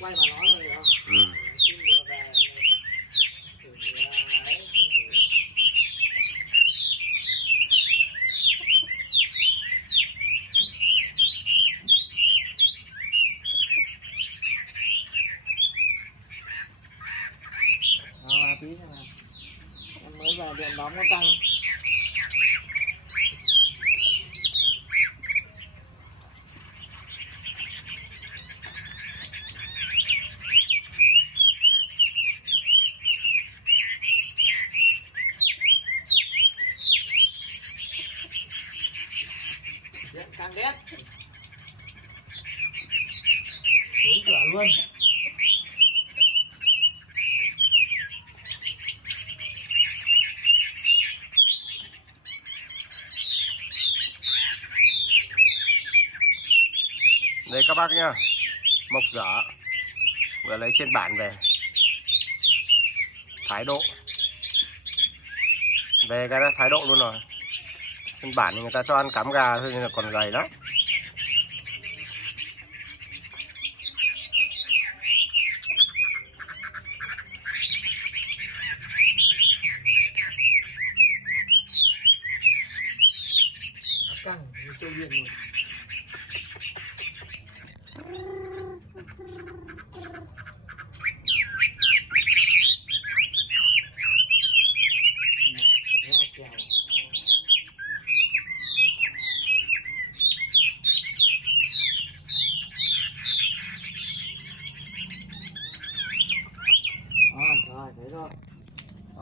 quay mà nói rồi hiểu không? Chim vừa về ấy. Đó, tí nữa là em mới về điện đóm có căng. Điện căng đét. Xuống cửa luôn. Đây các bác nhá, mộc dở vừa lấy trên bản về, thái độ về cái đó thái độ luôn rồi. Trên bản thì người ta cho ăn cắm gà thôi nên là còn gầy lắm. Căng như châu điên luôn.